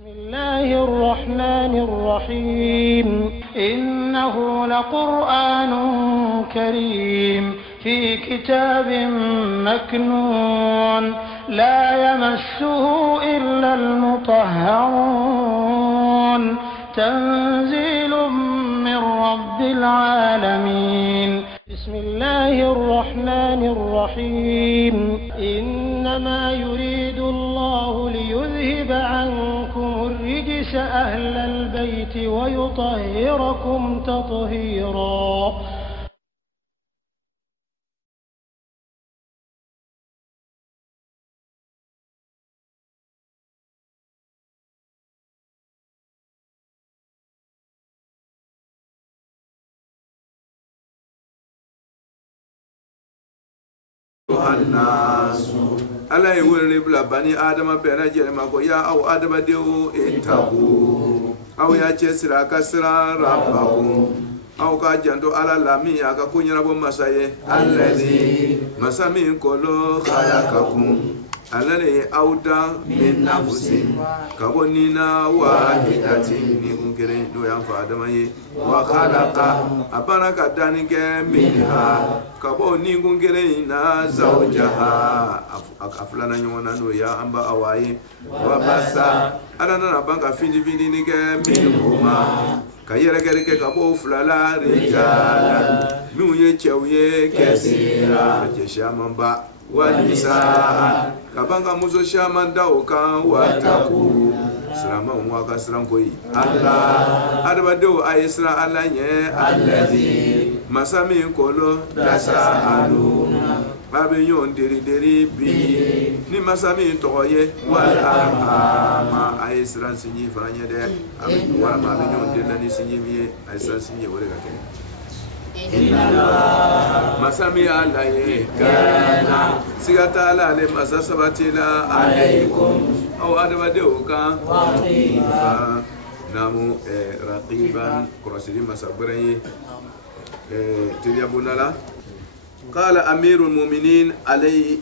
بسم الله الرحمن الرحيم إنه لقرآن كريم في كتاب مكنون لا يمسه إلا المطهرون تنزيل من رب العالمين بسم الله الرحمن الرحيم إنما يريد الله ليذهب عنكم الرجس أهل البيت ويطهركم تطهيرا. الناس ألا يولي بلا بني آدم بين جرمكو يا أو آدم ديو اتقوا أو يا جسرا كسرا ربكم أو كاجندو على لامي أكاكوني ربو مساي الذي مسامين كله خلقكم الذي أودع من نفس كبنينا واحدة نكرين دو ينفع دمي وخلق أبانا كدانك منها كبني كرين زوجها أفلانا يونا نويا أمبا أواي وبسا أنا نبانك فيدي فيدي نك منهما كيرك كبو فلالا رجالا نوية شوية كثيرا جشامبا ونساء kabanga muzo shaman dauka wataku salama umwaka sirankoi Allah adabado ayisra Allah ye allazi masami kolo tasaluna babe yon deri bi ni masami toye wal arhama ayisra sinyi franya de abi wala babe yon deri sinyi mi ayisra sinyi wore gake مسامي عليه كان سيغتا على مسا سباتنا عليكم او ادم دوكا رقيبا نامو رقيبا كرسي مسابري تليابونا لا قال امير المؤمنين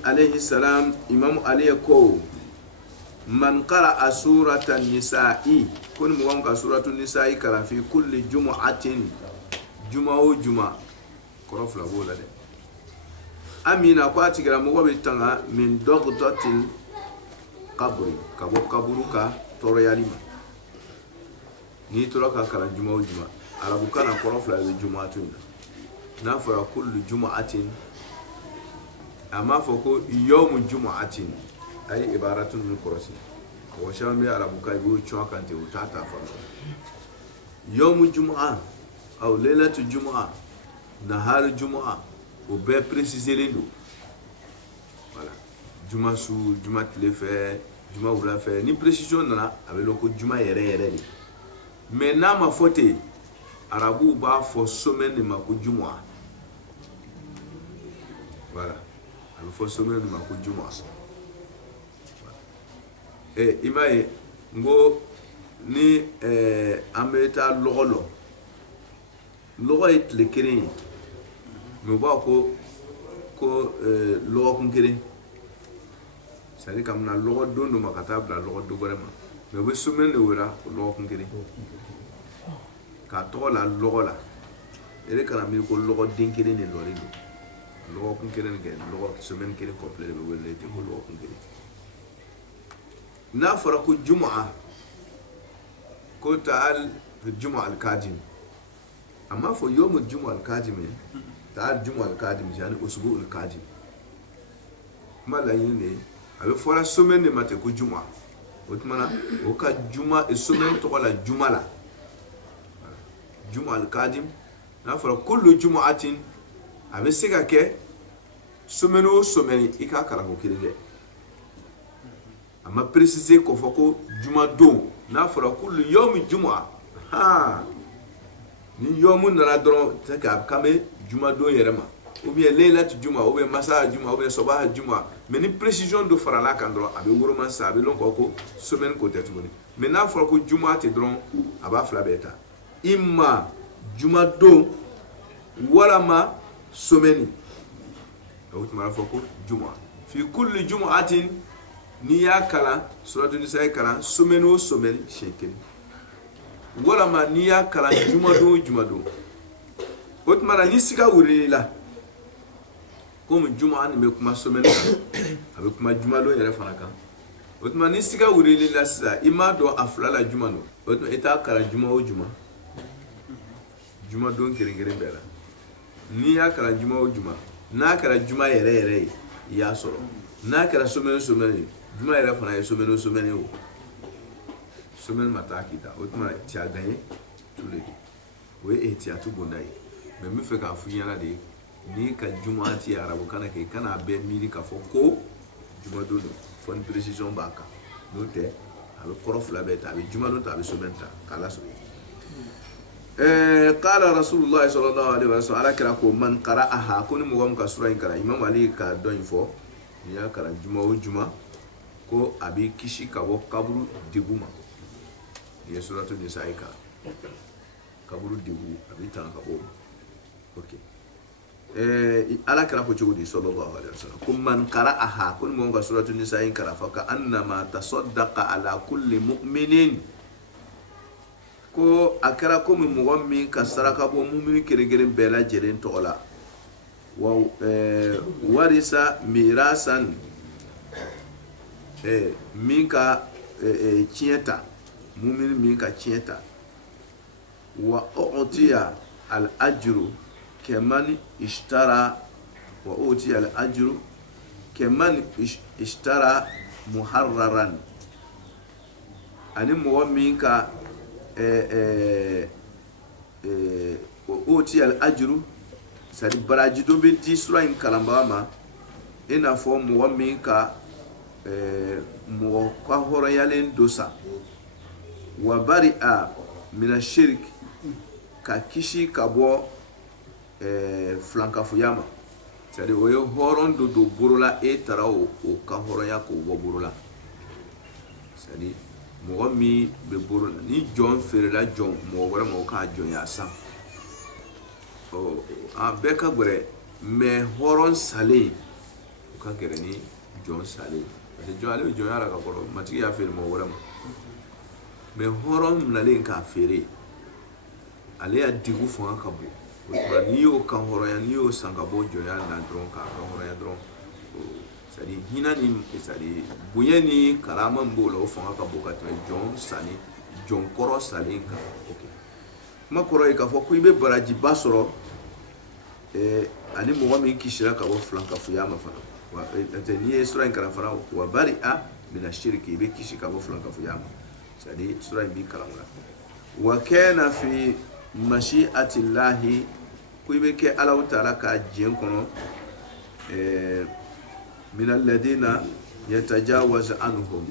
عليه السلام امام علي كو من قرأ سورة النساء كن موانك سورة النساء كان في كل جمعة juma o juma koro fla bola de amina ko atigra mo be tanga min dogdotil qabri kabo kaburuka toro yalima ni toro ka kala juma o juma arabu kana koro fla be juma tun na fara kullu juma'atin amma fa ko yawm juma'atin ay ibaratun min qurasi wa shami arabu ka bi chwa kan te utata fa yawm juma'a أو ليلة الجمعة نهار الجمعة وبين préciser les noms voilà juma su juma tlefe juma wula fe ni précision nana avec le ko juma yere ni mais na ma fote arabu ba fo semaine ma ko juma voilà avec fo semaine ma ko juma et imaye ngo ni ameta logolo logo est le kéré mais ba ko logo kun kéré c'est à dire comme na logo dondo makata bla logo do vraiment mais be semaine de wala logo kun kéré ka to la logo la ele kana mi ko logo din kéré ne lori logo kun kéré ne logo semaine kéré complet be wala te ko logo kun kéré na fara ko jumaa ko taal jumaa al kadim أما في يوم الجمعة القادم تعال الجمعة القادم يعني أسبوع القادم ما لا يني أبي فورا سمين ما تكون جمعة وتمنا وكا جمعة السمين تقول الجمعة لا جمعة القادم نفر كل جمعة أبي سيكا كي سمينو سمين إيكا كارهو كيرجع أما بريسيزي كوفاكو جمعة دون نفر كل يوم الجمعة ها ni yomu nana dron taka kame juma do yerema ou bien leila juma ou bien masa juma ou bien sabah juma mais ni précision do farala kan dron abi woroman sa abi lonko ko semaine ko tetuboni mais na fora ko juma te dron aba fla beta imma juma do wala ma semaine donc ma foko juma fi kulli jum'atin n'i y'a kalan suratu nisa kalan semaine o semaine siɲɛ kelen walama n'i y'a kalan jumadon o jumadon o tuma na ni siga wulila komi juma nin bɛ kuma semaine kan a bɛ kuma jumadon yɛrɛ fana kan o tuma ni siga wulila sisan i m'a dɔn a fila la juma don o tuma i t'a kalan juma o juma jumadon kelen-kelen bɛɛ la n'i y'a kalan juma o juma n'a kɛra juma yɛrɛ yɛrɛ ye i y'a sɔrɔ n'a kɛra semaine o semaine juma yɛrɛ fana ye semaine o semaine o semaine ma taa k'i ta o tuma tu as gagné tous les deux o ye ehtiyatu bonda ye mais n bɛ fɛ k'a fɔ i ɲɛna de n'i ka juma ti arabukan na kɛ i kana bɛɛ miiri k'a fɔ ko jumadon don fo ni précision b'a kan n'o tɛ a bɛ kɔrɔ fila bɛɛ ta a bɛ jumadon ta a bɛ semaine ta k'a lasɔrɔ قال رسول الله صلى الله عليه وسلم على كراكو من قرأها كوني مغام كسورة إنكرا إمام علي كدون فو يا كرا جمعة وجمعة كو أبي كيشي كابو كابرو ديبوما يا سورة النساء كابرو ديبو أبي تان كابو أوكي على كراكو جودي صلى الله عليه وسلم كم من قرأها كوني مغام كسورة النساء إنكرا فكأنما تصدق على كل مؤمن ko akara ko min mɔgɔ min ka saraka bɔ mumini kelen-kelen bɛɛ lajɛlen tɔgɔ la wa warisa mirasan min ka tiɲɛ ta mumini min ka tiɲɛ ta wa utiya al ajru kaman ishtara wa utiya al ajru kaman ishtara muharraran ani mɔgɔ min ka oti al ajru sadi baraji do be di sura in kalamba ma ina fo mo min ka mo ka horo yalen dosa wa bari'a min ashirk ka kishi ka bo flanka fuyama sadi o yo horon do borola e tarao o ka horo ya ko bo borola sadi mɔgɔ min bɛ boro la ni jɔn feerela jɔn mɔgɔ wɛrɛ ma o k'a jɔn y'a san a bɛɛ ka gɛrɛ mɛ hɔrɔn salen o ka gɛrɛ ni jɔn salen parce que jɔn ale bɛ jɔn y'a la ka kɔrɔ matigi y'a feere mɔgɔ wɛrɛ ma mɛ hɔrɔn nalen k'a feere ale y'a digu fanga ka bon o tuma n'i y'o kan hɔrɔnya n'i y'o san ka bɔ jɔnya na dɔrɔn k'a kan hɔrɔnya dɔrɔn c'est-à-dire hina ni c'est-à-dire bonya ni karama b'o la o fanga ka bon ka tɛmɛ jɔn sanni jɔn kɔrɔ salen kan ok kuma kɔrɔ ye k'a fɔ ko i bɛ barajiba sɔrɔ ani mɔgɔ min kisira ka bɔ filankafoya ma fana wa n'i ye sura in kalan fana wa bari'a mina shiriki i bɛ kisi ka bɔ filankafoya ma c'est-à-dire sura in b'i kalan la wa kana fi mashi'atillahi ko i bɛ kɛ Alahu Taala ka jɛn kɔnɔ min alladhina yatajawaz anhum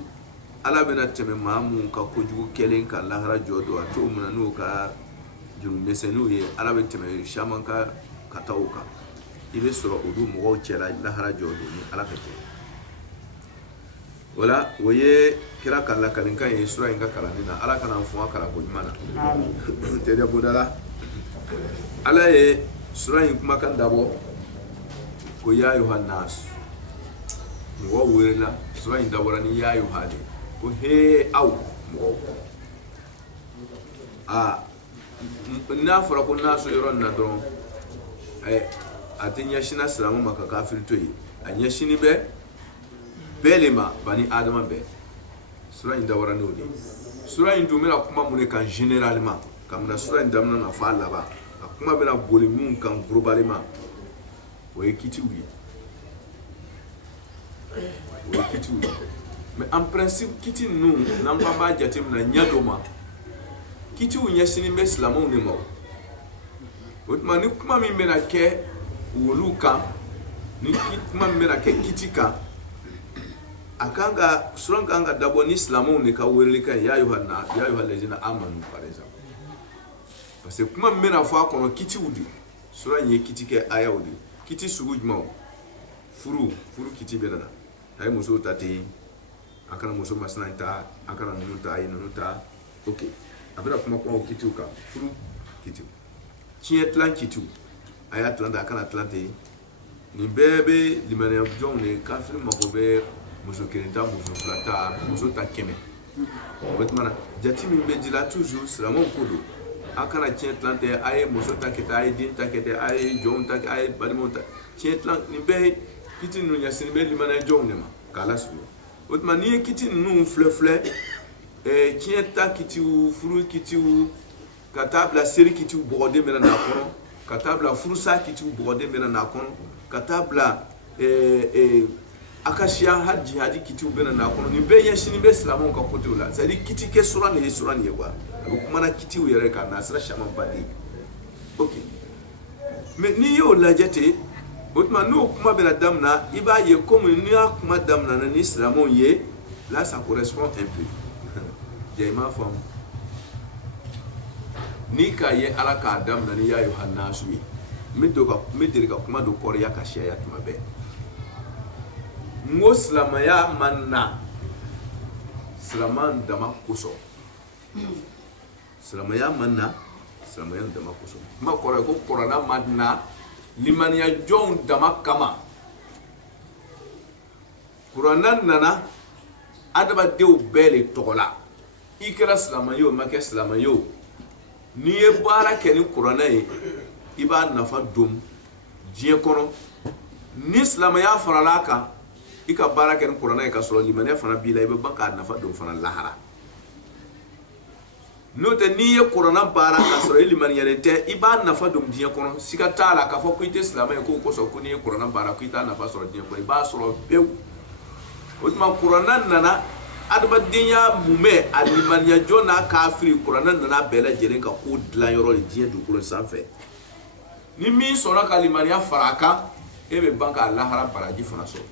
ala bena tɛmɛ maa mun ka kojugu kɛlen ka lahara jɔ don a to mun n'o ka jurumɛsɛnninw ye ala bɛ tɛmɛ caman ka taw kan i bɛ sɔrɔ olu mɔgɔw cɛla lahara jɔ don ni ala ka jɛ wala o ye kira ka lakalenkan ye sura in ka kalanni na ala kana fɔ a kalan ko ɲuman na tɛdɛ bodala ala ye sura in kumakan dabɔ ko ya ayuhan nas mɔgɔ wɛrɛla sura in dabɔra ni ya ayuha de ko he aw mɔgɔw n'a fɔra ko naso yɔrɔ nin na dɔrɔn a tɛ ɲɛsina silamɛ ma ka kafiri to yen a ɲɛsini bɛ bɛɛ le ma bani adama bɛɛ sura in dabɔra n'o de sura in dun bɛna kuma mun de kan généralement kabini sura in daminɛ na fɔ a laban a kuma bɛna boli mun kan globalement o ye kitiw ye mais en principe kiti ninnu n'an ko an b'a jateminɛ ɲɛ dɔ ma kitiw ɲɛsinin bɛ silamɛw de ma o tuma ni kuma min bɛna kɛ wolu kan ni kuma min bɛna kɛ kiti kan a kan ka sura kan ka dabɔ ni silamɛw de ka weleli kan ya ayuha allazina amanu par exemple parce que kuma min bɛna fɔ a kɔnɔ kitiw de sura in ye kiti kɛ ayaw de kiti sugu jumɛnw furu kiti bɛ na a ye musow ta ten a kana muso masina ta a kana ninnu ta a ye ninnu ta ok a bɛna kuma o kitiw kan furu kitiw tiɲɛ tilan kitiw a y'a tilan ta a kana tilan ten nin bɛɛ bɛ limaniya jɔnw de kafiri mako bɛ muso kelen ta muso fila ta muso ta 100 o tuma jati min bɛ dila toujours silamɛw ko don a kana tiɲɛ tilan tɛ a ye muso ta kɛ ten a ye den ta kɛ ten a ye jɔnw ta kɛ a ye balimaw ta tiɲɛ tilan nin bɛɛ ye kiti ninnu ɲɛsin bɛ limaniya jɔnw de ma k'a lasurunya o tuma n'i ye kiti ninnu filɛ tiɲɛ ta kitiw furu kitiw ka taa bila seri kitiw bɔgɔden bɛ na n'a kɔnɔ ka taa bila furusa kitiw bɔgɔden bɛ na n'a kɔnɔ ka taa bila akasiya hadi kitiw bɛ na n'a kɔnɔ nin bɛɛ ɲɛsin bɛ silamɛw ka côté la c'est à dire kiti kɛ sura nin ye sura nin ye quoi a bɛ kumana kitiw yɛrɛ kan n'a sera caman ba de ok mais n'i y'o lajɛ ten o tuma n'o kuma bɛna daminɛ i b'a ye comme n'i y'a kuma daminɛ ni silamɛw ye là ça correspond un peu jɛ i m'a faamu ni k'a ye ala k'a daminɛ ni y'a yohanasu ye n bɛ deli ka kuma dɔ kɔrɔya ka sariya tuma bɛɛ n ko silamɛya ma na silamɛya dama kosɔn silamɛya ma na silamɛya dama kosɔn kuma kɔrɔ ye ko kɔrɔna ma na limaniya jɔnw dama kama kuranna nana adamadenw bɛɛ de tɔgɔ la i kɛra silamɛ ye o ma kɛ silamɛ ye o n'i ye baara kɛ ni kuranna ye i b'a nafa dɔn diɲɛ kɔnɔ ni silamɛya farala a kan i ka baara kɛ ni kuranna ye ka sɔrɔ limaniya fana b'i la i bɛ ban k'a nafa dɔn fana lahara n'o tɛ n'i ye kuranna baara ka sɔrɔ i limaniyalen tɛ i b'a nafa dɔn diɲɛ kɔnɔ siga t'a la k'a fɔ ko i tɛ silamɛ ye k'o kosɔn ko n'i ye kuranna baara ko i t'a nafa sɔrɔ diɲɛ kɔnɔ i b'a sɔrɔ pewu o tuma kuranna nana adamadenya mumɛ a limaniya jɔn n'a kafiri kuranna nana bɛɛ lajɛlen ka ko dilan yɔrɔ de diɲɛ dugukolo sanfɛ ni min sɔnna ka limaniya fara a kan e bɛ ban k'a lahara baraji fana sɔrɔ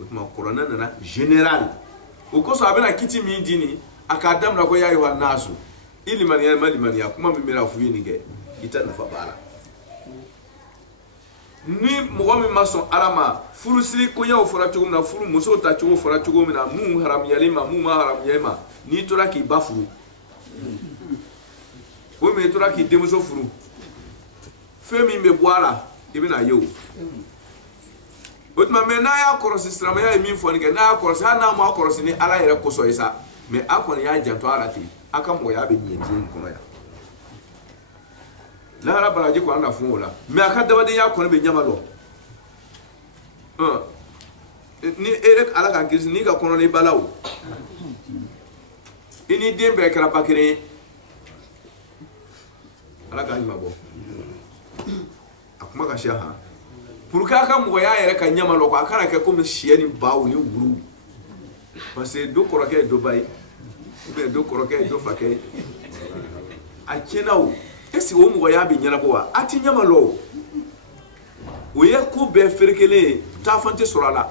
o tuma kuranna nana général o kosɔn a bɛna kiti min di nin a k'a daminɛ ko y'a yoha nasu i limaniya ma limaniya kuma min bɛna f'u ye nin kɛ i tɛ nafa b'a la ni mɔgɔ min ma sɔn ala ma furusiri koɲɛw fɔra cogo min na furu musow ta cogo fɔra cogo min na mun haramuyalen ma mun ma haramuyalen ma n'i tora k'i ba furu o mais i tora k'i denmuso furu fɛn min bɛ bɔ a la i bɛna ye o o tuma mais n'a y'a kɔlɔsi silamɛya ye min fɔ nin kɛ n'a y'a kɔlɔsi hali n'a ma kɔlɔsi ni ala yɛrɛ kosɔn ye sa mais a kɔni y'a janto a la ten a ka mɔgɔya bɛ ɲɛ diɲɛ in kɔnɔ yan lahara baraji ko an na fun o la mais a ka dabadenya kɔni bɛ ɲama dɔn ni e ala ka kirisi n'i ka kɔnɔ ni bala o i ni den bɛɛ kɛra ba kelen ye ala k'a ɲuman bɔ a kuma ka siya han pour que a ka mɔgɔya yɛrɛ ka ɲama dɔn a kana kɛ komi siyɛ ni baw ni wuru parce que do kɔrɔkɛ ye do ba ye ou bien do kɔrɔkɛ ye do fakɛ ye a tiɲɛna o est-ce que o mɔgɔya bɛ ɲɛnabɔ wa a ti ɲama lɔ o ye ko bɛɛ ferekelen ye taafan tɛ sɔrɔ a la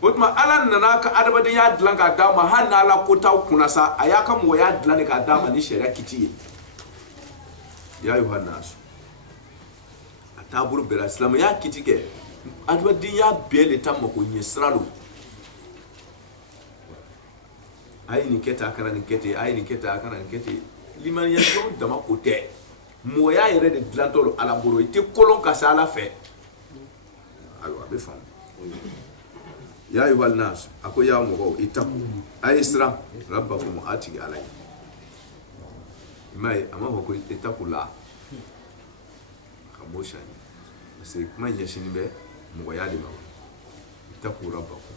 o tuma ala nana ka adamadenya dilan k'a d'a ma hali n'ala ko t'aw kunna sa a y'a ka mɔgɔya dilan de k'a d'a ma ni sariya kiti ye ya yohanas a taabolo bɛɛ la silamɛya kiti kɛ adamadenya bɛɛ de ta mako ɲɛ sira lo a ye nin kɛ ten a kana nin kɛ ten a ye nin kɛ ten a kana nin kɛ ten limaniya jɔn dama ko tɛ mɔgɔya yɛrɛ de dilantɔ don ala bolo i tɛ kolon ka se ala fɛ ayiwa a bɛ faamu ya yohanas a ko ya mɔgɔw i taku a ye siran rabbakum a tigi ala ye i m'a ye a m'a fɔ ko i taku la ka b'o sani parce que kuma ɲɛsinnen bɛ mɔgɔya de ma i taku rabbakum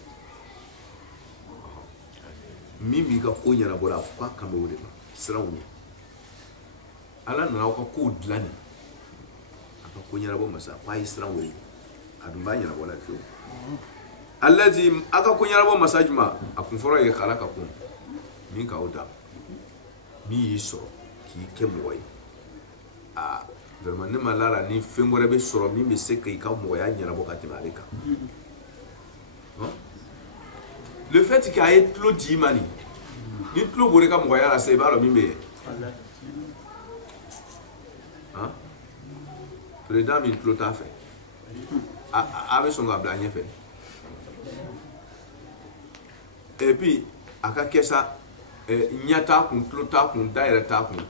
min b'i ka ko ɲɛnabɔ la a fɔ k'a kan bɛ o de ma siranw ye ala nana aw ka kow dilan nin a ka ko ɲɛnabɔ masa ko a ye siran wele a dun b'a ɲɛnabɔ la fiyewu alazi a ka ko ɲɛnabɔ masa juma a kun fɔlɔ ye ala ka kun min k'aw da min y'i sɔrɔ k'i kɛ mɔgɔ ye aa vraiment ne ma lara ni fɛn wɛrɛ bɛ sɔrɔ min bɛ se k'i ka mɔgɔya ɲɛnabɔ ka tɛmɛ ale kan le fait qu'a ye tulo di ma nin ni tulo bɔra i ka mɔgɔya la sa i b'a dɔn min bɛ yen président min tulo t'a fɛ a bɛ sɔn k'a bila ɲɛfɛ et puis a ka kɛ sa ɲɛ t'a kun tulo t'a kun da yɛrɛ t'a kun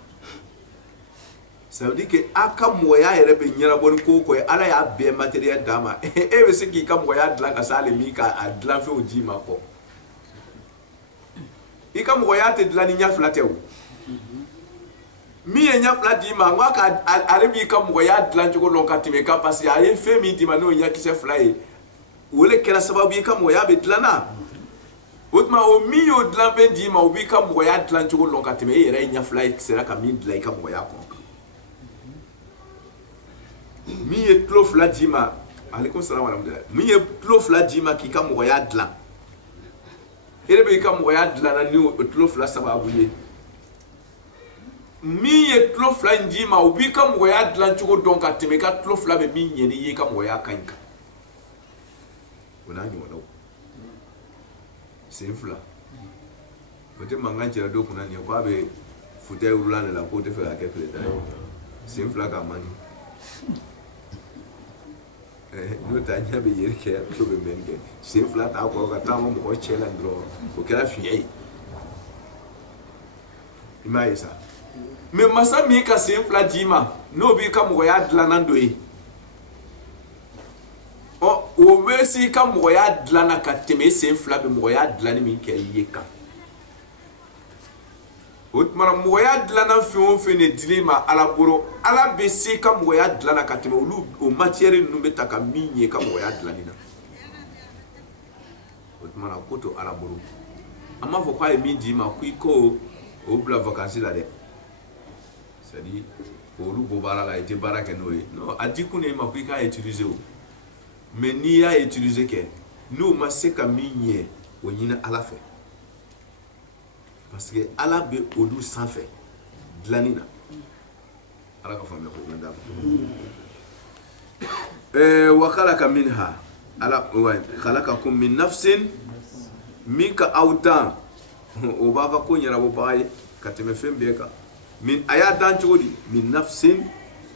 ça veut dire que aka moya yɛrɛ bɛ ɲɛnabɔ ko ko ala y'a bɛɛ matériel d'a ma e bɛ se k'i ka moya dilan ka s'ale min ka a dilan fɛnw d'i ma kɔ i ka moya tɛ dilan ni ɲɛ fila tɛ o min ye ɲɛ fila d'i ma n ko ale b'i ka moya dilan cogo dɔn ka tɛmɛ kan parce que a ye fɛn min d'i ma n'o ye ɲɛkisɛ fila ye o le kɛra sababu ye i ka moya bɛ dilan na o tuma o min y'o dilan fɛn d'i ma o b'i ka moya dilan cogo dɔn ka tɛmɛ e yɛrɛ ye ɲɛ fila ye sera ka min dilan i ka moya kɔnɔ min ye tulo fila d'i ma aleykum salaam wa rahmatulah min ye tulo fila d'i ma k'i ka mɔgɔya dilan e de bɛ i ka mɔgɔya dilan na ni o tulo fila sababu ye min ye tulo fila in d'i ma o b'i ka mɔgɔya dilan cogo dɔn ka tɛmɛ i ka tulo fila bɛ min ɲɛ n'i ye i ka mɔgɔya ka ɲi kan o n'a ɲɔgɔnnaw sen fila o tɛ mankan cɛla dɔ kunna nin ye ko a bɛ fauteuil roulant de la k'o tɛ fɛ ka kɛ président ye sen fila ka man di n'o tɛ a ɲɛ bɛ yɛrɛ kɛ a tulo bɛ mɛnni kɛ sen fila t'a kɔrɔ ka taama mɔgɔ cɛ la dɔrɔn o kɛra fiɲɛ ye i m'a ye sa mɛ masa min ka sen fila d'i ma n'o b'i ka mɔgɔya dilanna dɔ ye o bɛ se i ka mɔgɔya dilanna ka tɛmɛ sen fila bɛ mɔgɔya dilanni min kɛ i ye kan o tuma mɔgɔya dilanna fɛn o fɛn de dil'i ma ala bolo ala bɛ se ka mɔgɔya dilanna ka tɛmɛ olu o matière ninnu bɛ ta ka min ye ka mɔgɔya dilanni na o tuma ko to ala bolo an m'a fɔ k'a ye min d'i ma ko i ko o bila vacances la dɛ c'est à dire olu bɔ baara la i tɛ baara kɛ n'o ye non a di kun ye ma ko i k'a utiliser o mais n'i y'a utiliser kɛ n'o ma se ka min ɲɛ o ɲini ala fɛ. Parce que Allah be olu sanfɛ dilanni na ala ka faamuya ko ɲɔgɔn d'a ma wa khalaqa minha ala wa khalaqakum min nafsin min ka aw dan o b'a fɔ ko ɲɛnabɔ baga ye ka tɛmɛ fɛn bɛɛ kan min a y'a dan cogo di min nafsin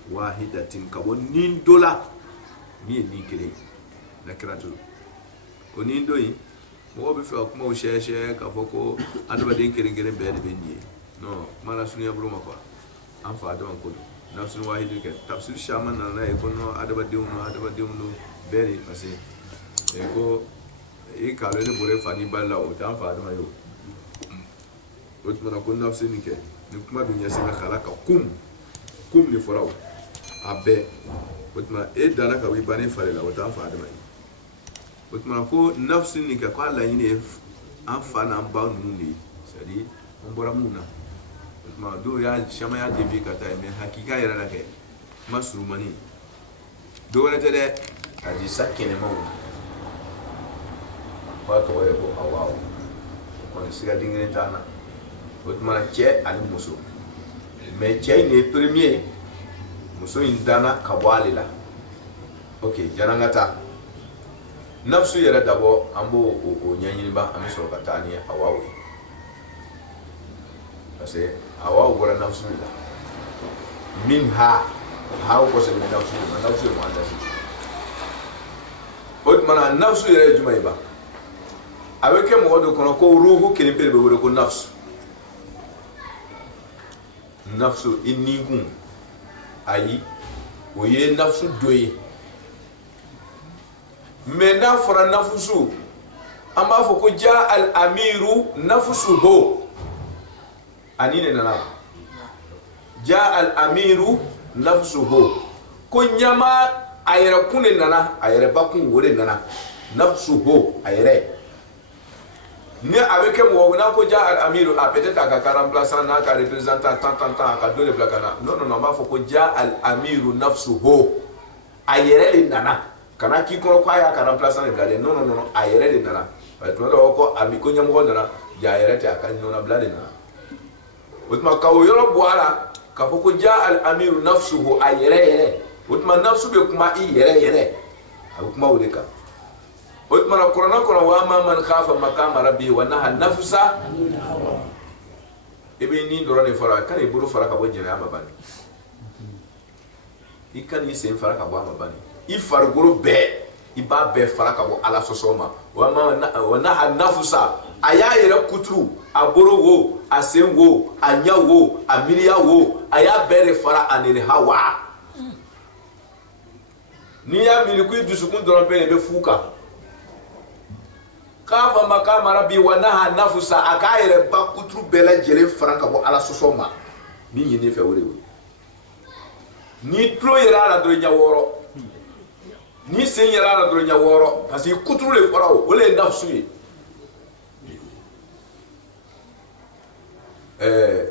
wahidatin ka bɔ nin dɔ la min ye nin kelen na kira to o nin dɔ in mɔgɔ bɛ fɛ ka kumaw sɛɛsɛɛ k'a fɔ ko adamaden kelen-kelen bɛɛ de bɛ nin ye non kuma la sunuya bolo ma quoi an fa adama ko don nafsun wahidi kɛ tafsir caman nana n'a ye ko non adamadenw don bɛɛ de parce que ko i k'a dɔn ne bɔra fa ni ba la o tɛ an fa adama ye o tuma na ko nafsun nin kɛ ni kuma dun ɲɛsin bɛ kala kan kum de fɔra o a bɛɛ o tuma e danna ka bɔ i ba ni fa de la o tɛ an fa adama ye. O tuma ko nafsu ni ka ko a laɲini ye an fa n'an ba ninnu de ye c'est à dire an bɔra mun na o tuma dɔw caman y'a dévier ka taa ye mais hakika yɛrɛ la kɛ kuma surumani dɔ wɛrɛ tɛ dɛ a di sa kɛnɛmaw k'a tɔgɔ ye ko awaw o kɔni siga den kelen t'an na o tuma cɛ ani muso mais cɛ in de ye premier muso in danna ka bɔ ale la ok jana n ka taa nafsu yɛrɛ dabɔ an b'o o ɲɛɲini ba an bɛ sɔrɔ ka taa ni awaw ye parce que awaw bɔra nafsu de la min ha kɔsɛbɛ ni nafsu ye nafsu ye mun dasi o tuma na nafsu yɛrɛ ye jumɛn ye ba a bɛ kɛ mɔgɔ dɔ kɔnɔ ko ruhu kelen pe de bɛ wele ko nafsu i nikun ayi o ye nafsu dɔ ye. Mais n'a fɔra nafusu an b'a fɔ ko ja al amiru nafusuhu ani ne nana ja al amiru nafusuhu ko ɲama a yɛrɛ kun de nana a yɛrɛ bakun o de nana nafusuhu a yɛrɛ ni a bɛ kɛ mɔgɔ n'a ko ja al amiru a peut-être a ka remplaçant n'a ka représentant tant a ka dɔ de bila ka na non an b'a fɔ ko ja al amiru nafusuhu a yɛrɛ de nana. Kana k'i kɔrɔ k'a y'a ka remplaçant de bila dɛ non a yɛrɛ de nana tuma dɔ ko ami ko ɲɛmɔgɔ nana ja a yɛrɛ tɛ a ka nɔnabila de nana o tuma ka o yɔrɔ bɔ a la k'a fɔ ko ja al amiru nafsuhu a yɛrɛ o tuma nafsu bɛ kuma i yɛrɛ a bɛ kuma o de kan o tuma na kuranɛ kɔnɔ wa ma man khafa maqama rabbihi wa naha nafsa i bɛ nin dɔrɔn de fara kan i bolo fara ka bɔ jɛnɛya ma bani i kan i sen fara ka bɔ a ma bani i farikolo bɛɛ i b'a bɛɛ fara ka bɔ ala sɔsɔ ma wa naha nafsa a y'a yɛrɛ kuturu a boro wo a sen wo a nya wo a miliya wo a y'a bɛɛ de fara a nini Hawa n'i y'a miiri ko i dusukun dɔrɔn bɛ de bɛ fu kan k'a fa ma k'a mara bi wa n'a ha nafusa a k'a yɛrɛ ba kuturu bɛɛ lajɛlen fara ka bɔ Ala sɔsɔ ma min ɲini fɛ o de ye n'i tulo yɛrɛ a la dɔrɔn ɲɛ wɔɔrɔ n'i sen yɛrɛ a la dɔrɔn ɲɛ wɔɔrɔ parce que kuturu de fara o de ye nafusu ye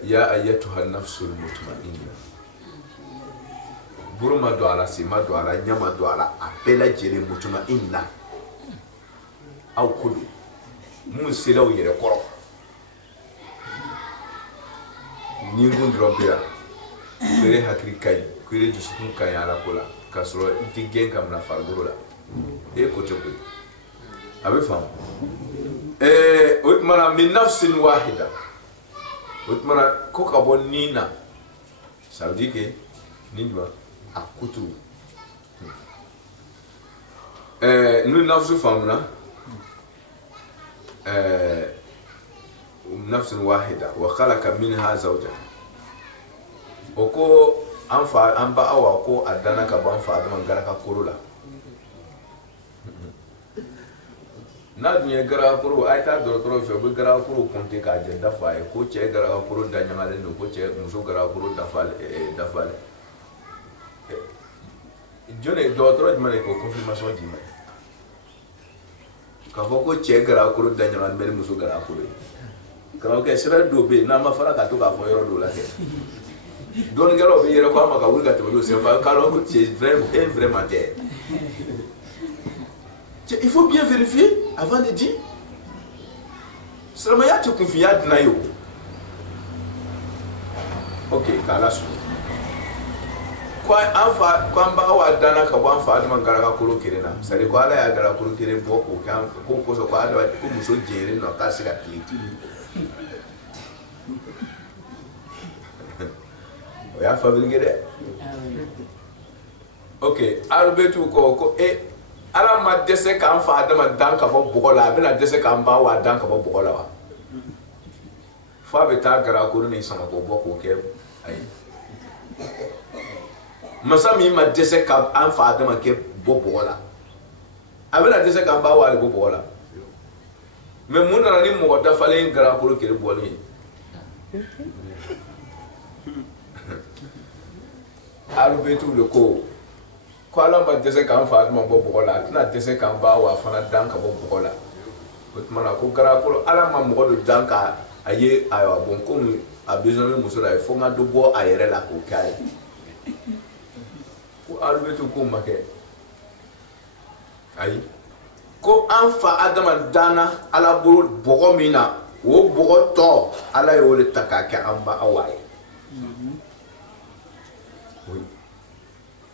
ya ayyatuha nafsul mutma'inna buru ma do ala si ma do ala nyama do ala a bɛɛ lajɛlen mutma'inna aw kulu mun selaw yɛrɛ kɔrɔ ni ngun dɔrɔn bɛ yan kere hakili ka ɲi kere dusukun ka ɲi ala ko la k'a sɔrɔ i tɛ gɛn ka mina farikolo la e ko tɛ koyi a bɛ faamu o tuma na min nafsin wahida o tuma na ko ka bɔ nin na ça veut dire que nin jumɛn a kuturu n'u nafsu faamuna nafsin wahida wa khalaqa minha zawjaha o ko an ba awa ko a dana ka ban fa adama garaka koro la n'a dun ye garaka koro a ye taa dɔgɔtɔrɔ fɛ u bɛ garaka koro compter k'a jɛ dafa a ye ko cɛ garaka koro da ɲagalen don ko muso garaka koro dafalen jɔnni dɔgɔtɔrɔ jumɛn de k'o confirmation d'i ma k'a fɔ ko cɛ garaka koro da ɲagalen bɛ ni muso garaka koro ye karamɔgɔkɛ sɛbɛn dɔw bɛ yen n'a ma fara ka to k'a fɔ yɔrɔ dɔw la kɛ dɔɔninkɛlaw bɛ yɛrɛ ko a ma ka wuli ka tɛmɛ n'o sen fɛ k'a dɔn ko c'est vraiment tɛ il faut bien vérifier avant de dire silamɛya tɛ kunfinya dilan ye o ok k'ala sɔrɔ ko an ba aw danna ka bɔ an fa Adama garaka kolo kelen na c'est à dire ko Ala y'a garaka kolo kelen bɔ k'o kɛ ko kosɔn ko Adama ko muso jɛnlen don k'a se ka tile o y'a fabriqué dɛ ok arabetu ko Ala ma dɛsɛ k'an fa Adama dan ka bɔ bɔgɔ la a bɛna dɛsɛ k'an ba wa dan ka bɔ bɔgɔ la wa fo a bɛ taa garaka kolo ni sama k'o bɔ k'o kɛ ayi masa min ma dɛsɛ k'an fa Adama kɛ bɔ bɔgɔ la a bɛna dɛsɛ k'an ba wa de bɔ bɔgɔ la mais mun nana ni mɔgɔ dafalen garaka kolo kelen bɔlen ye arabetu le ko Ala ma dɛsɛ k'an fa Adama bɔ bɔgɔ la a tɛna dɛsɛ k'an ba wa fana dan ka bɔ bɔgɔ la o tuma na ko garaka kolo Ala ma mɔgɔ dɔ dan ka a ye ayiwa bon komi a besoin bɛ muso la ye fo n ka dɔ bɔ a yɛrɛ la k'o kɛ a ye ko arabetu k'o ma kɛ ayi ko an fa Adama danna Ala bolo bɔgɔ min na o bɔgɔ tɔ Ala y'o de ta k'a kɛ an ba Awa ye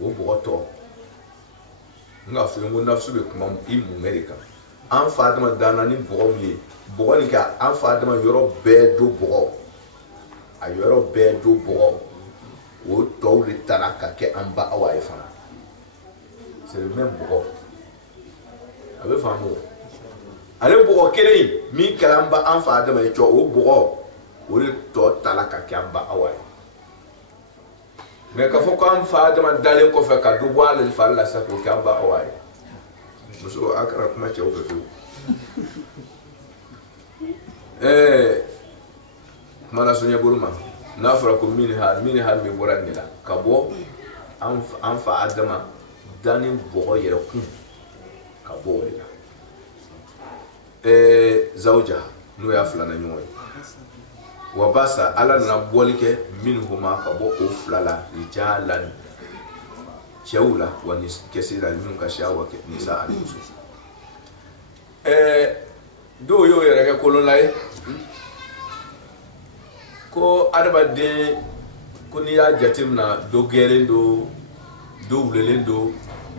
o bɔgɔ tɔ nga fɛ n ko nafsu bɛ kuma i mumɛ de kan an fa Adama danna ni bɔgɔ min ye bɔgɔ nin ka an fa Adama yɔrɔ bɛɛ do bɔgɔ a yɔrɔ bɛɛ do bɔgɔ o tɔw de tara ka kɛ an ba Awa ye fana c'est le même bɔgɔ a bɛ faamu o ale bɔgɔ kelen min kɛra an fa Adama ye cɔ o bɔgɔ o de tɔ tara ka kɛ an ba Awa ye mais k'a fɔ k'an fa Adama dalen kɔfɛ ka dɔ bɔ ale fari la sa k'o kɛ an ba Awa ye muso a kɛra kuma cɛw fɛ fiyewu kuma lasurunya bolo ma n'a fɔra ko min hali bɛ bɔra nin de la ka bɔ an fa Adama danni bɔgɔ yɛrɛ kun ka bɔ o de la zawja n'o y'a filanan ɲɔgɔn ye wa basa Ala nana bɔli kɛ minhuma ka bɔ o fila la rijalan cɛw la wa kɛsira minnu ka siya wa nisa ani muso dɔw y'o yɛrɛ kɛ kolonla ye ko adamaden ko n'i y'a jateminɛ dɔ gɛrɛlen don dɔ wulelen don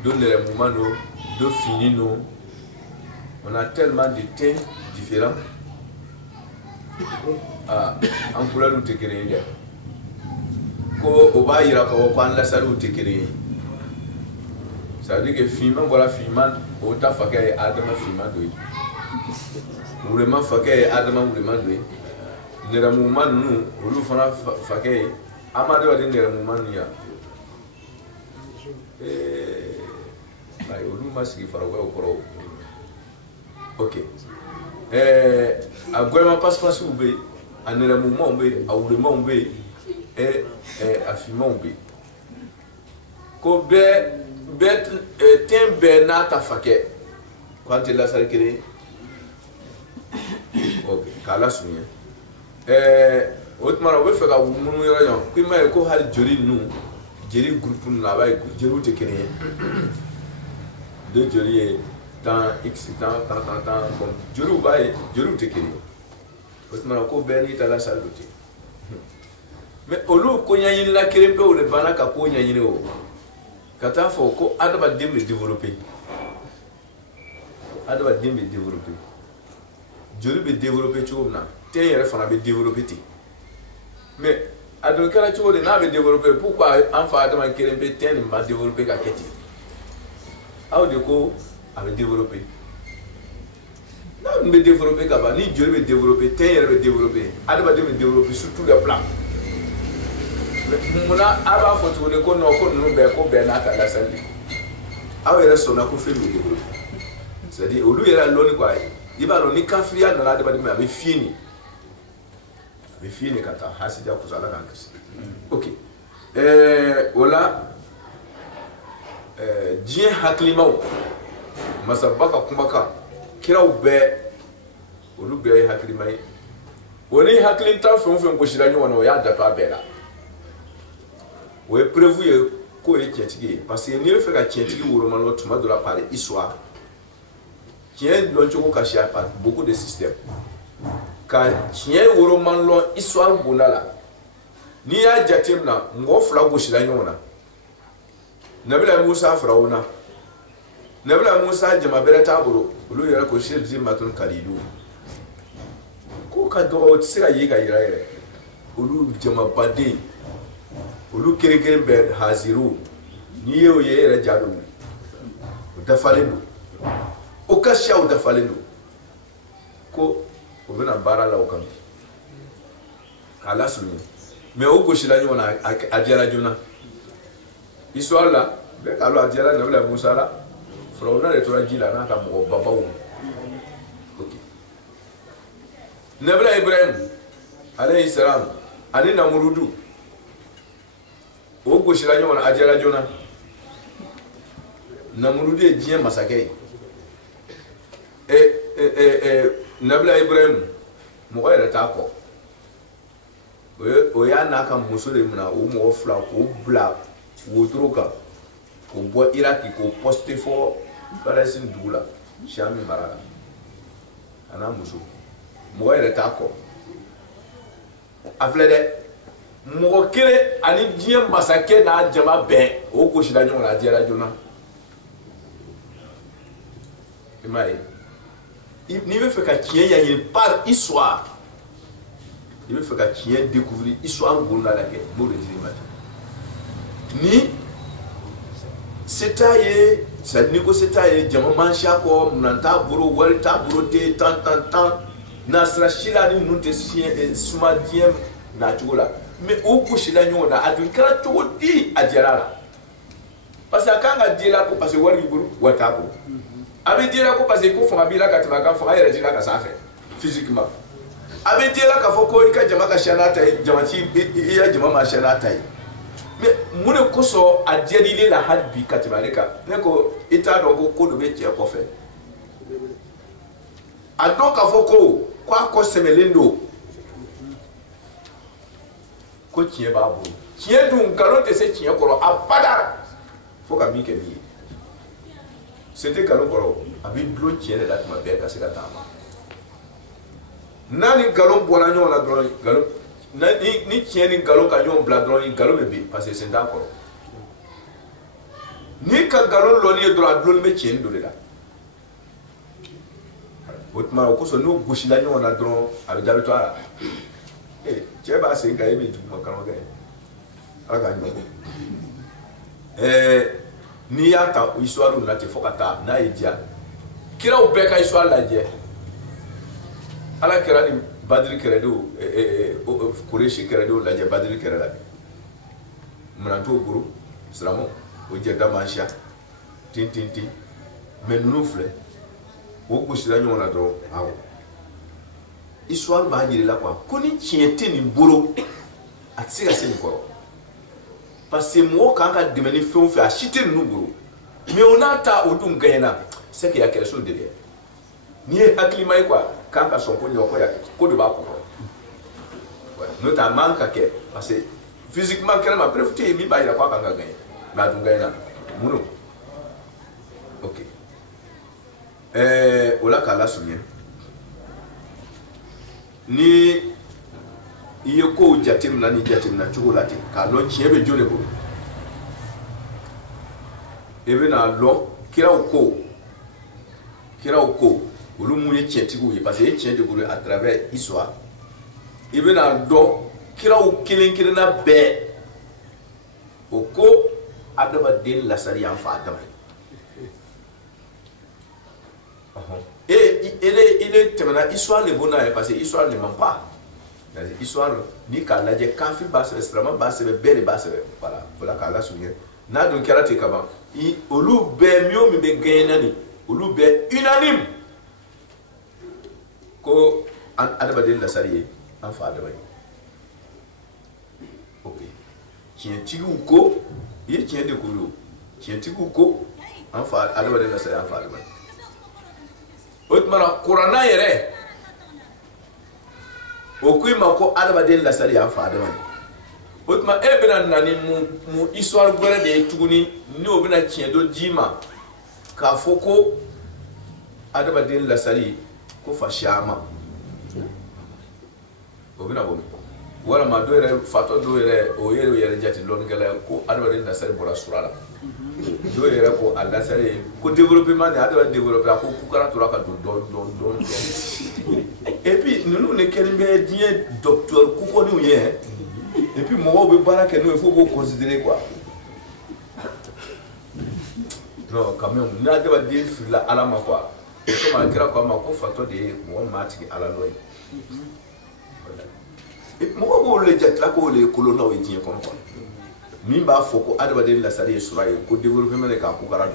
dɔ nɛrɛmuguman don dɔ fini don on a tellement de teints différents an couleurs tɛ kelen ye dɛ ko o b'a yira k'a fɔ ko an lasaliw tɛ kelen ye ça veut dire que finman bɔra finman o ta fakɛ ye Adama finman dɔ ye wulema fakɛ ye Adama wulema dɔ ye nɛrɛmuguman ninnu olu fana fakɛ ye amadu de nɛrɛmuguman ninnu yan ayi olu ma sigi farakɛw kɔrɔ ok a gɔyɔma pasipasiw bɛ yen a nɛrɛmugumanw bɛ yen a wulemanw bɛ yen a finmanw bɛ yen ko bɛɛ tɛn bɛɛ n'a ta fakɛ ko an tɛ lasari kelen ye ok k'a lasurunya o tuma na u bɛ fɛ ka munnu yɔrɔ ɲɔgɔn ko i m'a ye ko hali joli ninnu jeli gurupu ninnu a b'a ye jeliw tɛ kelen ye de joli ye tan x tan bon joliw b'a ye joliw tɛ kelen ye o tuma na ko bɛɛ n'i ta lasari do ten mais olu ko ɲɛɲinila kelen pe o de banna ka ko ɲɛɲini o ka taa fɔ ko adamaden bɛ développer adamaden bɛ développer joli bɛ développer cogo min na ten yɛrɛ fana bɛ développer ten mais a dun kɛra cogo di n'a bɛ développer pourquoi an fa adama kelen bɛ ten nin ma développer ka kɛ ten aw de ko a bɛ développer n'a dun bɛ développer ka ban ni joli bɛ développer ten yɛrɛ bɛ développer adamaden bɛ développer sur tous les plans munna a b'a fɔ tuguni ko non ko ninnu bɛɛ ko bɛɛ n'a ta lasali aw yɛrɛ sɔnna ko fɛn bɛ développer c'est à dire olu yɛrɛ lɔnni quoi i b'a dɔn ni kafiriya nana adamaden ma a bɛ fiyɛ nin ka taa hasija kusa ala k'an kisi ok o la diɲɛ hakilimaw masaba ka kumakan kiraw bɛɛ olu bɛɛ ye hakilima ye o ni hakilinta fɛn o fɛn gosira ɲɔgɔn na o y'a datɔ a bɛɛ la o ye preuve ye k'o ye tiɲɛtigi ye parce que n'i bɛ fɛ ka tiɲɛtigi woromalɔ tuma dɔ la par histoire tiɲɛ dɔn cogo ka siya par beaucoup de systèmes ka tiɲɛ woromalɔ histoire bonda la n'i y'a jate minɛ mɔgɔ fila gosira ɲɔgɔn na nabila musa firawuna nabila musa jama bɛrɛ t'a bolo olu yɛrɛ ko sirzi matun kalidu ko ka dɔgɔ o tɛ se ka ye ka yira yɛrɛ olu jamabaden olu kelen bɛɛ haziru n'i ye o ye e yɛrɛ ja don o dafalen don o ka siyaw dafalen don ko o bɛna baara la o kan k'a lasurunya mais o gosila ɲɔgɔn na a diyara joona histoire la bɛɛ k'a lɔn a diyara nabila musa la firawuna de tora ji la n'a ka mɔgɔ babaw ok nabila ibrahim alayhi salam ani namurudu o gosila ɲɔgɔn na a diyara joona namurudu ye diɲɛ masakɛ ye nabila ibrahim mɔgɔ yɛrɛ t'a kɔ o y'a n'a ka muso de minɛ o mɔgɔ fila k'o bila wotoro kan k'o bɔ iraki k'o poste fɔ palestine dugu la siyami mara la a n'a muso mɔgɔ yɛrɛ t'a kɔ a filɛ dɛ mɔgɔ kelen ani diɲɛ masakɛ n'a jama bɛɛ o gosila ɲɔgɔn na a diyara joona i m'a ye n'i bɛ fɛ ka tiɲɛ ɲɛɲini par histoire i bɛ fɛ ka tiɲɛ découvrir histoire bonda la kɛ m'o de diri ma ni se t'a ye ni ko se t'a ye jama man siya kɔ minan t'a bolo wari t'a bolo ten tan nasira si la ni ninnu tɛ suma diɲɛ nacogo la mais o gosila ɲɔgɔn na a dun kɛra cogo di a diyara la parce que a kan ka di la ko parce que wari b'i bolo wari t'a bolo a bɛ di la ko parce que ko fanga b'i la ka tɛmɛ a kan fanga yɛrɛ t'i la ka s'a fɛ physiquement a bɛ di la k'a fɔ ko i ka jama ka siya n'a ta ye jama ci i ya jama ma siya n'a ta ye mais mun de kosɔn a diyar'ile la hali bi ka tɛmɛ ale kan ne ko i t'a dɔn ko dɔ bɛ cɛ kɔfɛ a dɔn k'a fɔ ko a kɔ sɛmɛlen don ko tiɲɛ b'a bolo tiɲɛ dun nkalon tɛ se tiɲɛ kɔrɔ abada fo ka min kɛ min ye se tɛ nkalon kɔrɔ a bɛ dulon tiɲɛ de la tuma bɛɛ ka se ka taama n'a ni nkalon bɔra ɲɔgɔn na dɔrɔn nkalon ni tiɲɛ ni nkalon ka ɲɔgɔn bila dɔrɔn nkalon bɛ bin parce que sen t'a kɔrɔ ni ka nkalon lɔnni ye dɔrɔn a dulonni bɛ tiɲɛni dɔ de la o tuma o kosɔn n'o gosila ɲɔgɔn na dɔrɔn a bɛ jaabi to a la cɛ b'a sen kan e bɛ duguma kalan kɛ ala k'a ɲɔgɔn n'i y'a ta histoire na ten fo ka taa n'a ye diya kiraw bɛɛ ka histoire lajɛ ala kɛra ni badri keredo kureshi keredo la je badri kerela mranto guru salamo o je damasha tintinti mais nous frère o ko sira nyona do awo histoire ba jiri la quoi koni tiente ni boro atsiga sen ko parce que mo kan ka demeni feu fait acheter nous boro mais on a ta odun gayna c'est qu'il y a quelque chose derrière ni hakili quoi quand ka son ko nyoko ya ko de ba ko notamment que parce que physiquement quand ma préféré mi ba ira quoi kan ga gagner na dun gayna muno ok ola kala souvenir ni iye ko jatim na ni jatim na chocolate ka lo chiebe jole bo ebe na lo kira ko olu mu ye tientigu ye parce que tient de boule à travers histoire ebe na do kira o kelen na be o ko adaba den la sari en fa adama et il est tellement histoire le bon parce que histoire ne ment pas histoire ni ka la je kafi basse extrêmement basse belle basse voilà ka la souvenir na donc karate kaba i olu be mio mi be gainani olu be unanime ko adaba de la sariye en fa adaba ok tient tigu ko il tient de kolo tient tigu ko en fa adaba de la sariye en fa adaba otmara qur'ana yere okui mako adaba de la sariye en fa adaba otma ebena nani mu histoire gore de tuguni ni obena tient do dima ka foko adaba de la sariye ko fa shama obena bomi wala ma do yere fato do yere o yere jati lon gala ko adaba de la sariye bora surala do yere ko alla sariye ko développement de adaba développer ko kukara to raka don et puis nous ne kelimbe dien docteur kuko ni uye et puis moi be baraka nous il faut qu'on considérer quoi non quand même na adaba de fila alama quoi ko ma kira ko ma ko fato de mo matiki ala loy et mo bo le jatla ko le kolona o dien ko quoi min ba foko adaba de la sari suraye ko développer me ka ku karadu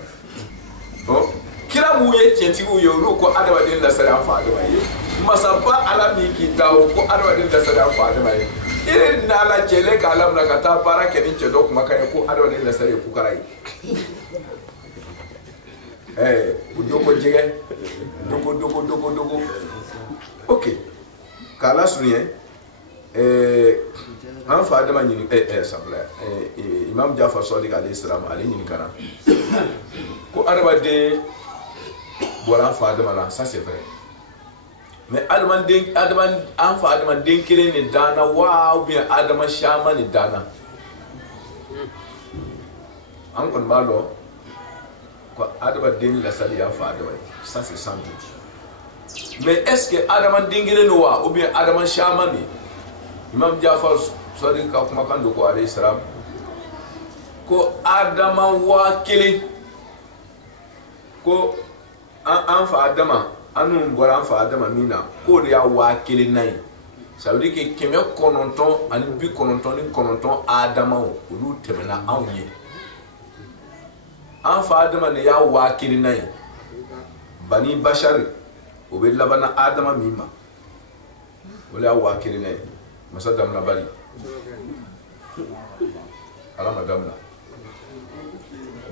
bon kira mu ye tienti ku yo ko adaba de la sari afa adaba ye masaba ala mi ki dawo ko adaba de la sari afa adaba ye ire na la jele ka alam na kata bara ke ni chedo kuma kai ko adaba de la sari ku karai udoko jege doko ok kala sunye an fa adama nyini sabla imam Jafar Sadiq alayhi salam ali nyini kana ko adama de bola fa adama la ça c'est vrai mais adama an fa adama den kelen ni dana wa ou bien adama shama ni dana an kon balo ko adama den la sali an fa adama ça c'est sans doute mais est-ce que adama den kelen no wa ou bien adama shama ni imam Jafar Sadiq ka kuma kan do ko alayhi salam ko adama wa kelen ko an fa adama anu bora an fa adama mina ko de ya wa kelen nai ça veut dire que keme kononton ani bi kononton ni kononton adama o olu temena anwe an fa adama ne ya wa kelen nai bani bashar o be labana adama mima wala wa kelen nai masadam na bari ala madam na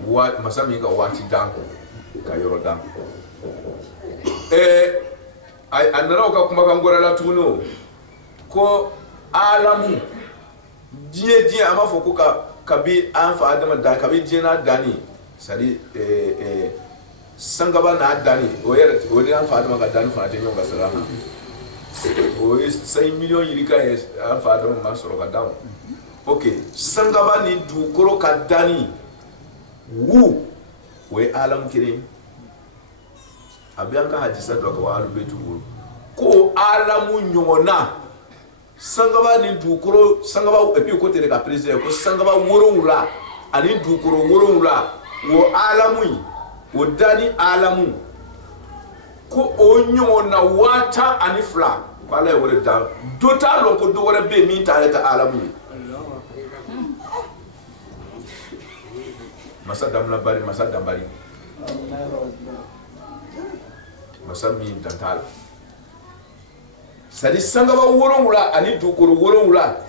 wa masami ka wati danko ka yoro danko ay andara ka kuma kan gora la tuno ko alamu die ama foko ka bi an fa adama da ka bi die na dani sadi sangaba na dani o yere o ni an fa adama ka dani fa te nyonga salama o 5 millions yirika an fa adama ma soro ka dawo ok sangaba ni du koro ka dani wu we alam kirim abianka hadisa do ko alu betu ko alamu nyona sangaba ni du koro sangaba et puis côté de la président ko sangaba worowula ani du koro worowula wo alamu wo dani alamu ko o nyona wata ani fla Kwala e wore da do ta lo ko do wore be min ta ta alamu masa damla bari masa dambari masa mi dantal sadi sangaba worongula ani dukuru worongula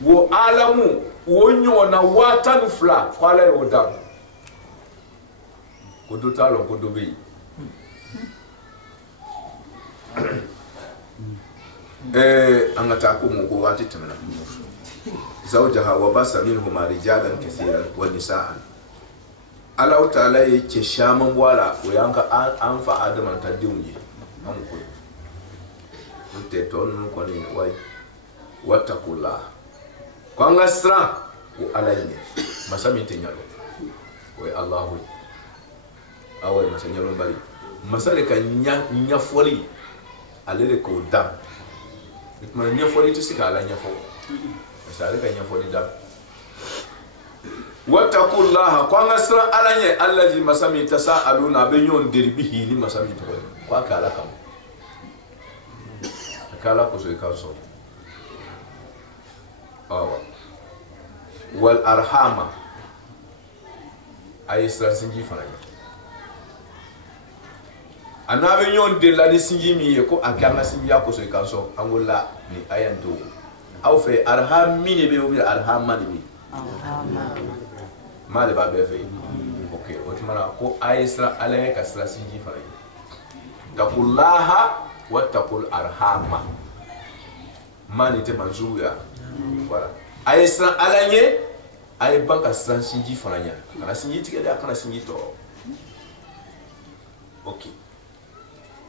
wo alamu wo nyona watan fla kwala e woda ko do ta lo ko do be angata ko mo ko wati tamana zawjaha wa basa minhuma rijalan kaseeran wa nisaan Allah ta'ala yake shaman wala ko yanka an fa adama ta diunye an ko te ton ko ni wai wattaqullah ko ngasra ko alayne masami tenyalo ko Allah awal masanyalo bari masale ka nya foli alele ko dam itma nya foli to sika ala nya fo masale ka nya foli dam wattaqullaha kwa ngasra alanye allazi masami tasaaluna be nyon derbihi ni masami to kwa kala kam kala ko so ikauso awa wal arhama ay isra sinji fana anabe nyon de la ni sinji mi ko akana sinji ko so ikauso angola ni ayanto aw fe arham mi ne be obi arham mani mi mali ba be fe okay otimana ko aisra alay kasra sinji fara taqullaha wa taqul arhama mani te manzuya voilà aisra alanye ay banka sra sinji fara nya kana sinji tigede kana sinji to okay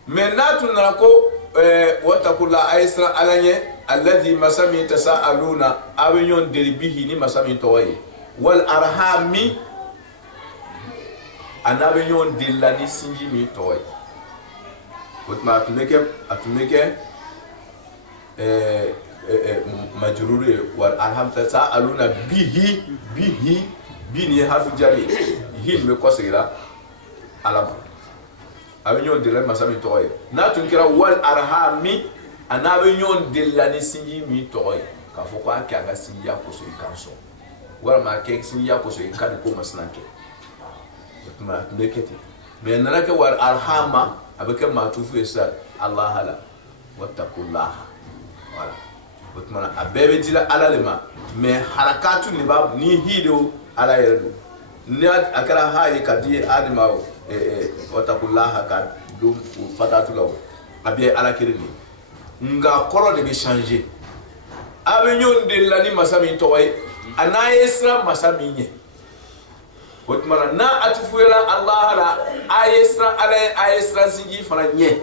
maintenant tunna ko wa taqulla aisra alanye alladhi masami tasaaluna awenyon deribihi ni masami toy wal arhami anabe nyon dilla ni sinji mi toy wotma atumeke majruri wal arham tasaaluna bihi bini hafu jari hin me kosira alama abe nyon dilla masami toy na tunkira wal arhami anabe nyon dilla ni sinji mi toy ka foko akaga sinji akoso ikanso wala ma kek sin ya ko so in kan ko masnanke ma nekete me narake war arhama abake ma tufu isa Allah hala wattaqullah wala butmana abebe dila alalima me harakatu ni bab ni hido ala yerdu ni akara hayi kadi adima wattaqullah ka dum fatatu law abiye ala kirini nga koro de be changer abe nyon de lani masami toy ana yesra masaminye wotmana na atufuela Allah la ayesra ala ayesra sinji fana nye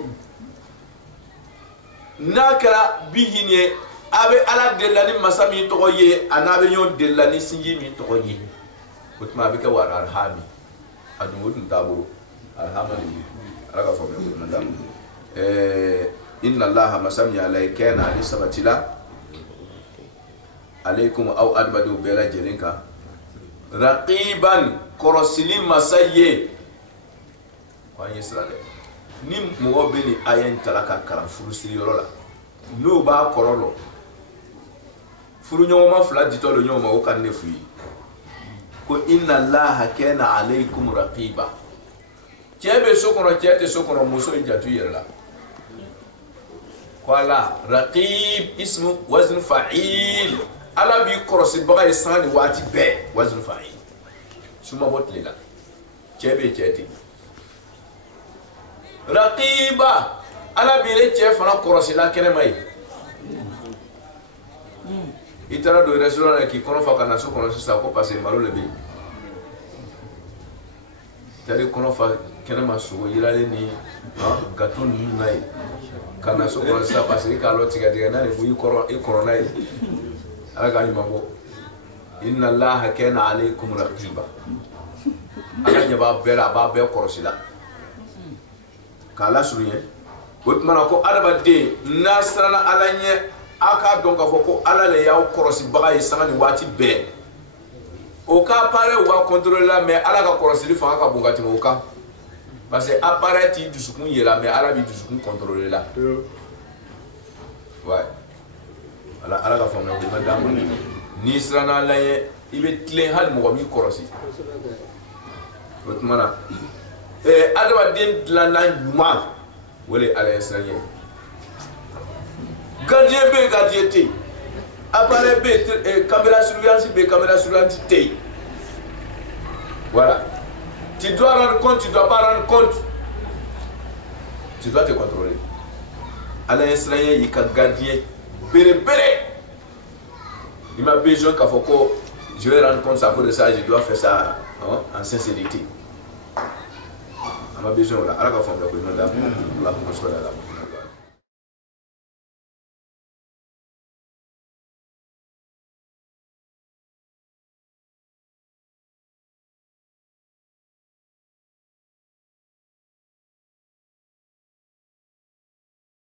nakara bihine abe ala delani masami to ye anabe nyon delani sinji mi to ye wotma be ka war arhami adu wodun tabo arhamani alaga fo me madam inna Allah masami alaykana ali sabatila alaykum aw adbadu bela jelinka raqiban korosili masaye kwa yesrade ni mo beni ayen talaka karam furusili yorola no ba korolo furu nyoma fla ditolo nyoma o kan nefuyi ko inna allaha kana alaykum raqiba kebe sokono kete sokono muso injatu yerla kwala raqib ismu wazn fa'il ala bi korosi baga isani wati be wazn fa'il suma botlela kebe kete raqiba ala bi le che fana korosi la kene mai itara do restaurant ki kono fa kana so kono sa ko passer malo le bi tari kono fa kene ma so yirale ni gaton nai kana so kono sa passer ka lo tiga diga na bu ikoro nai ala ga nyambo inna allaha kana alaykum raqiba ala nyaba bera ba be korosila kala suye wotmana ko adaba de nasrana alanye aka donga foko ala le yaw korosi baga isangani wati be o ka pare wa contrôler la mais ala ka korosi li fa ka bungati mo ka parce que appareil ti dusukun yela mais ala bi dusukun contrôler la Ouais. Ala ka faamuya ko ma dama ni sirana la ye i be tilen hali mɔgɔ min kɔrɔsi o tuma na adamaden dilanna ɲuman o le ala ye siran ye gardien bɛ yen gardien tɛ yen appareil bɛ yen caméra surveillance bɛ yen caméra surveillance tɛ yen voilà tu dois rendre compte tu dois pas rendre compte tu dois te contrôler ala ye siran ye i ka gardien bere il m'a besoin qu'à Foko je vais rendre compte ça pour ça je dois faire ça en sincérité il m'a besoin là ala ka faamuya ko ɲuman d'a ma ala k'o sɔrɔ a la